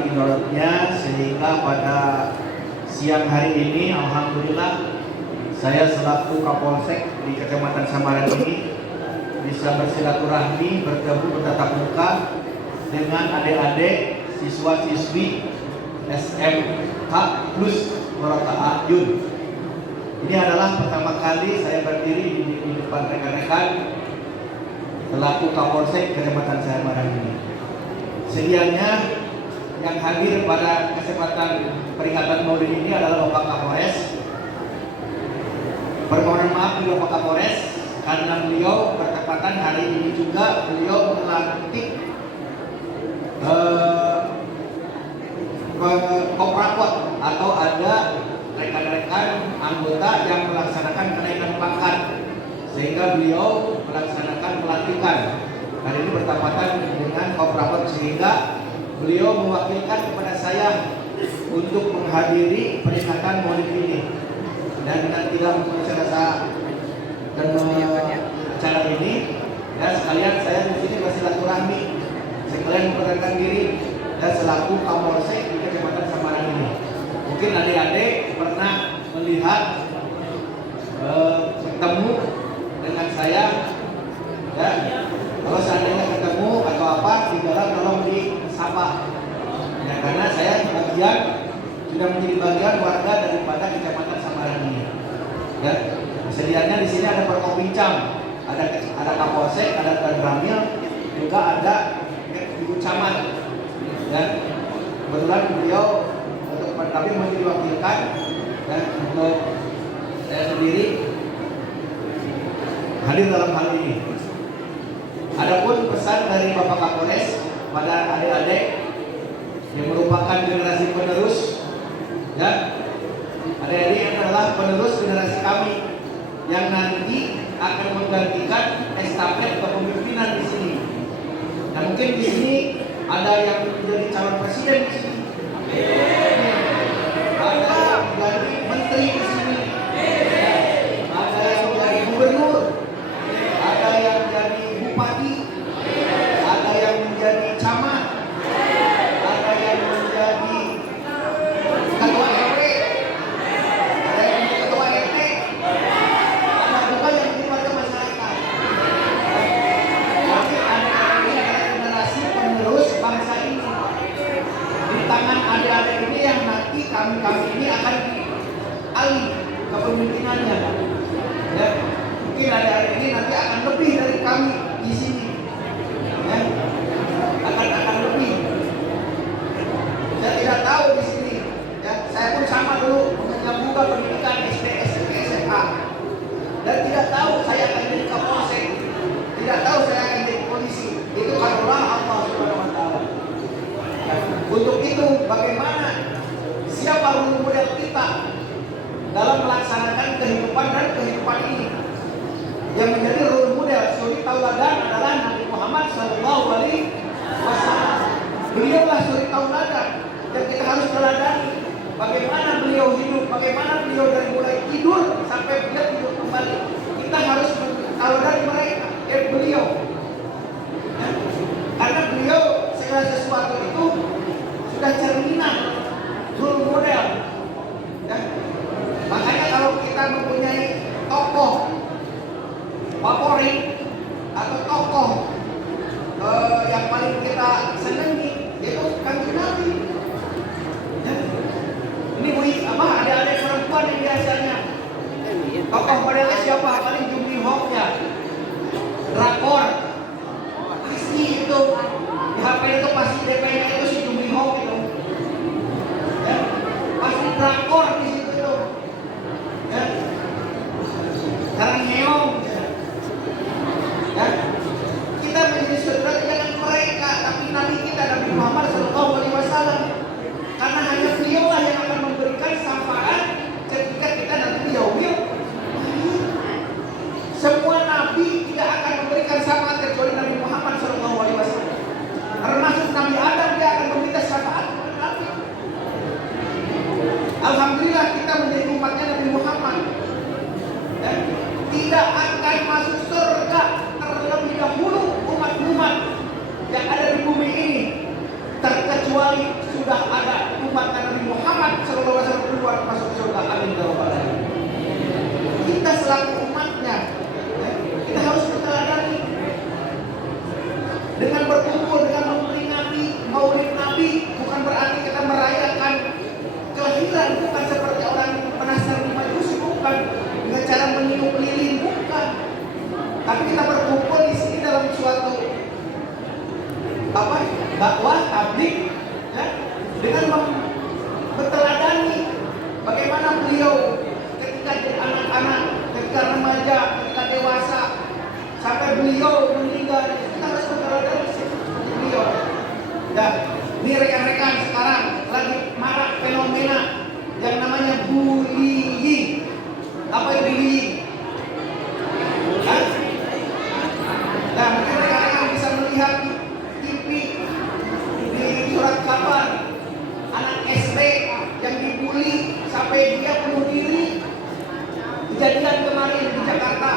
ibarat-ibaratnya, sehingga pada siang hari ini alhamdulillah saya selaku Kapolsek di Kecamatan Samaran ini bisa bersilaturahmi, bertemu bertatap muka dengan adik-adik siswa-siswi SMK plus Murata Ayun. Ini adalah pertama kali saya berdiri di depan rekan-rekan selaku Kapolsek Kecamatan Samaran ini. Sedianya yang hadir pada kesempatan peringatan Maulid ini adalah Bapak Kapolres. Permohonan maaf juga Bapak Kapolres karena beliau bertepatan hari ini juga beliau melantik koprakot atau ada rekan-rekan anggota yang melaksanakan kenaikan pangkat, sehingga beliau melaksanakan pelantikan. Hari ini bertepatan dengan koprakot, sehingga beliau mewakilkan kepada saya untuk menghadiri peringatan Maulid ini. Dan dengan tidak menguruskan dan acara ini, dan sekalian saya di sini bersilaturahmi, sekalian memperkenalkan diri dan selaku Kapolsek di Kecamatan Samaran ini. Mungkin adik-adik pernah melihat bertemu dengan saya, ya. Kalau seandainya ketemu atau apa, di dalam tolong disapa. Ya, karena saya sudah menjadi bagian warga daripada Kecamatan Samaran ini. Ya, sedianya di sini ada Perkopincam, ada Kapolsek, ada Ramil, juga ada Ibu Camat. Ya, kebetulan beliau untuk kami mau diwakilkan dan untuk saya sendiri hadir dalam hal ini. Adapun pesan dari Bapak Kapolres pada adik-adik yang merupakan generasi penerus, ya, adik-adik adalah penerus generasi kami yang nanti akan menggantikan estafet kepemimpinan di sini. Nah, mungkin di sini ada yang menjadi calon presiden di sini, ada yang menjadi menteri di sini, ada yang menjadi gubernur, ada yang menjadi bupati, ada yang menjadi camat, ada yang menjadi ketua RW, ada yang menjadi ketua RT, ada juga yang menjadi warga masyarakat. Jadi adik-adik adalah generasi penerus bangsa ini. Di tangan adik-adik ini yang nanti kami ini akan alih kepemimpinannya. Ya, mungkin adik-adik ini nanti akan lebih dari kami di sini. Ya, akan lebih. Saya tidak tahu di sini. Ya, saya pun sama dulu mengemban pendidikan SD, SMP, SMA, dan tidak tahu saya akan jadi Kapolsek, tidak tahu saya akan jadi polisi. Itu karunia Allah Subhanahu Wa Taala. Ya, untuk itu bagaimana siapa role model kita dalam melaksanakan kehidupan dan kehidupan ini? Yang menjadi role model suri tauladan adalah Nabi Muhammad SAW. Beliaulah suri tauladan yang kita harus teladani. Bagaimana beliau hidup, bagaimana beliau dari mulai tidur sampai beliau tidur kembali. Kita harus teladani mereka, beliau. Ya. Karena beliau segala sesuatu itu sudah cerminan role model. Ya. Makanya kalau kita mempunyai tokoh favorit atau tokoh yang paling kita senangi, itu Kanjeng Nabi. Ya. Ini adik-adik perempuan yang biasanya tokoh modelnya siapa? Paling Jumi Hok ya, drakor pasti itu di HP itu pasti DP-nya itu si Jumi Hok itu. Ya. Pasti drakor di situ itu. Ya. Sekarang Heong. Ya. Kita menjadi saudara dengan mereka, tapi Nabi kita Nabi Muhammad SAW, karena hanya beliaulah yang akan memberikan syafaat ketika kita nanti di yaumil. Semua nabi tidak akan memberikan syafaat kecuali Nabi Muhammad SAW. Termasuk Nabi Adam, dia akan meminta syafaat kepada Nabi. Alhamdulillah kita menjadi umatnya Nabi Muhammad. Ya. Tidak akan masuk surga terlebih dahulu umat-umat yang ada di bumi ini, terkecuali sudah Tapi kita berkumpul di sini dalam suatu dakwah tabligh, ya, dengan berteladani bagaimana beliau ketika jadi anak-anak, ketika remaja, ketika dewasa, sampai beliau meninggal. Kita harus berteladani seperti beliau. Dan ini rekan-rekan sekarang lagi marak fenomena yang namanya bullying. Apa itu bullying? Nah, mungkin rekan-rekan bisa melihat TV di surat kabar anak SD yang dibully sampai dia bunuh diri. Kejadian kemarin di Jakarta,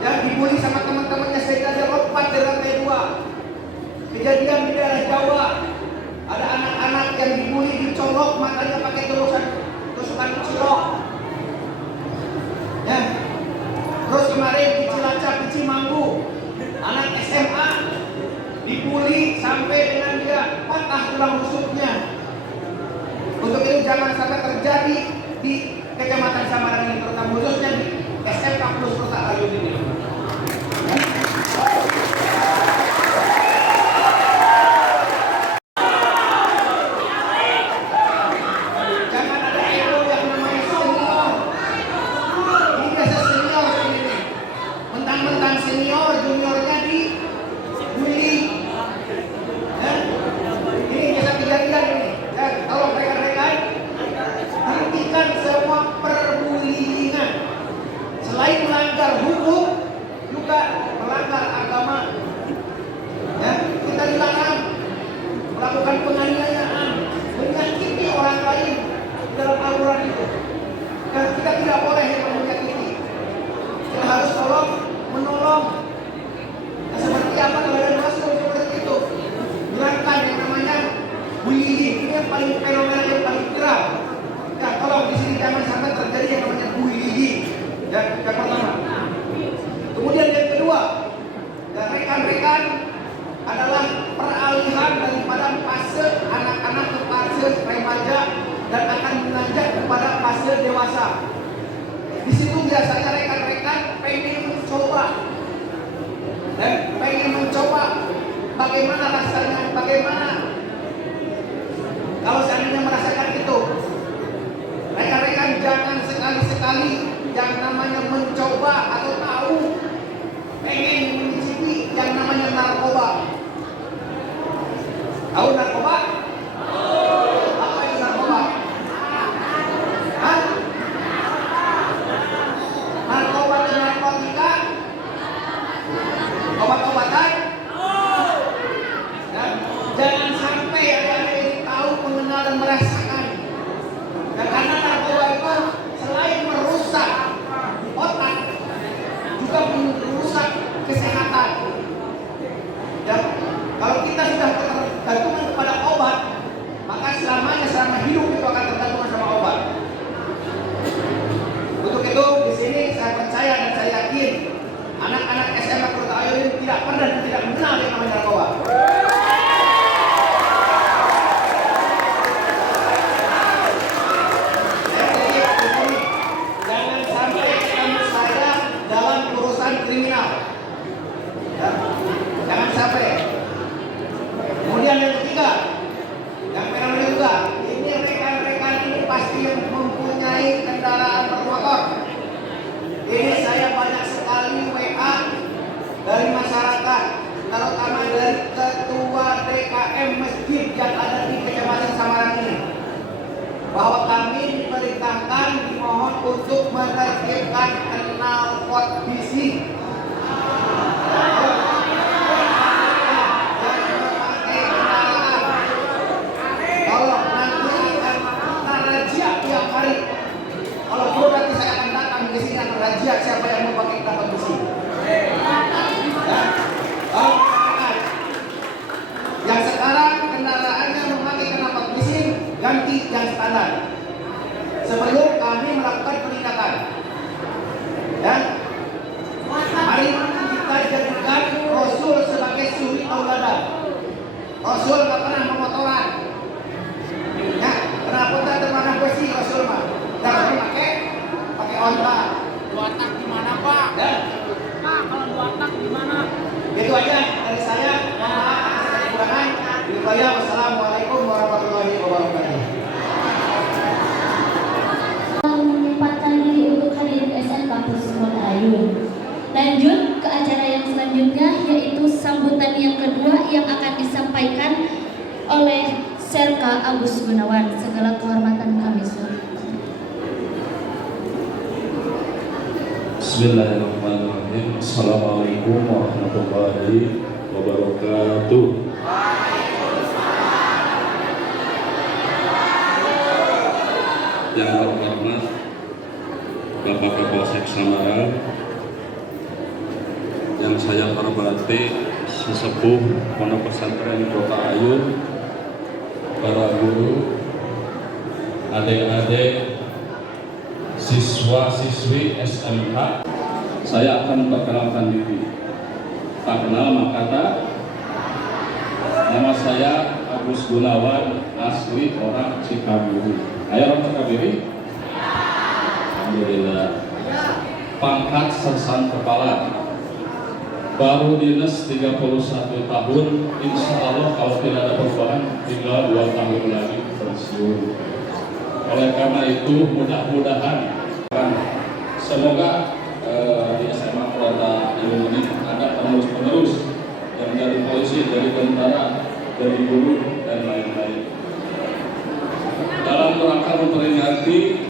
yang dibully sama teman-temannya sehingga dia lompat dari lantai 2. Kejadian di daerah Jawa, ada anak-anak yang dibully dicolok matanya pakai tusukan cilok. Ya. Terus kemarin di Cilacap, di Cimanggu, anak SMA dibully sampai dengan dia patah tulang rusuknya. Untuk itu jangan sampai terjadi di Kecamatan Samarang ini, terutama khususnya di SMK Plus Kota Ayun ini. Jangan ada ego yang namanya senior. Ini biasa senior ini. Mentang-mentang senior, juniornya dibully. Ini biasa kejadian ini. Dan tolong rekan-rekan, hentikan semua perbuliingan. Selain melanggar hukum, juga melanggar agama. Ya, kita dilarang melakukan penganiayaan, menyakiti orang lain dalam Al-Quran itu. Dan kita tidak boleh menyakiti. Kita harus menolong. Nah, seperti apa kalau ada Rasul seperti itu? Hilangkan yang namanya bullying. Ini yang paling fenomena yang paling viral. Ya, tolong di sini jangan sampai terjadi yang namanya bullying. Ya, yang pertama. Kemudian yang kedua, ya, rekan-rekan adalah peralihan daripada fase anak-anak ke fase remaja dan akan menanjak kepada fase dewasa. Di situ biasanya rekan-rekan pengen mencoba bagaimana rasanya, bagaimana kalau seandainya merasakan itu. Rekan-rekan jangan sekali-sekali yang namanya mencoba atau tahu pengen mencicipi yang namanya narkoba. Tahu narkoba? Apa itu narkoba? Hah? Narkoba itu narkotika? Obat-obatan? Dan jangan sampai ada yang tahu, mengenal dan merasakan. Dan karena narkoba itu selain merusak otak, juga merusak kesehatan. Dan kalau kita sudah tergantungan kepada obat, maka selama hidup itu akan tergantungan sama obat. Untuk itu di sini saya percaya dan saya yakin anak-anak SMA Kota Ayun ini tidak pernah dan tidak mengenal yang namanya narkoba. Jangan sampai ketemu saya dalam urusan kriminal. Ya. Jangan sampai. Kemudian yang ketiga, yang fenomena juga, ini rekan-rekan ini pasti yang mempunyai kendaraan bermotor. Ini saya banyak sekali WA dari masyarakat, terutama dari ketua DKM masjid yang ada di Kecamatan Samarang ini, bahwa kami diperintahkan, dimohon untuk menertibkan knalpot bisi. Kalau nanti akan kita razia tiap hari. Kalau perlu nanti saya akan datang di sini akan razia siapa yang mau pakai knalpot besi. Yang sekarang kendaraannya memakai knalpot besi, ganti yang standar. Sebelum kami melakukan penindakan. Dan mari kita jadikan Rasul sebagai suri tauladan. Rasul nggak pernah memotoran. Ya, kenapa tak pernah besi Rasul mah? Dan pakai onta. Watak di mana Pak? Dan Agus Gunawan. Segala kehormatan kami sembah. Bismillahirrahmanirrahim. Assalamualaikum warahmatullahi wabarakatuh. Yang terhormat Bapak Kapolsek Samarang, yang saya hormati sesepuh Pondok Pesantren Kota Ayun, para guru, adik-adik, siswa-siswi SMK, saya akan memperkenalkan diri. Tak kenal maka tak. Nama saya Agus Gunawan, asli orang Cikaburi. Ayo orang Cikaburi. Alhamdulillah. Pangkat sersan kepala. Baru dinas 31 tahun. Insya Allah kalau tidak ada perubahan tinggal 2 tahun lagi pensiun. Oleh karena itu mudah-mudahan semoga di SMA Kota Ayun ini ada penerus-penerus yang dari polisi, dari tentara, dari guru dan lain-lain. Dalam rangka memperingati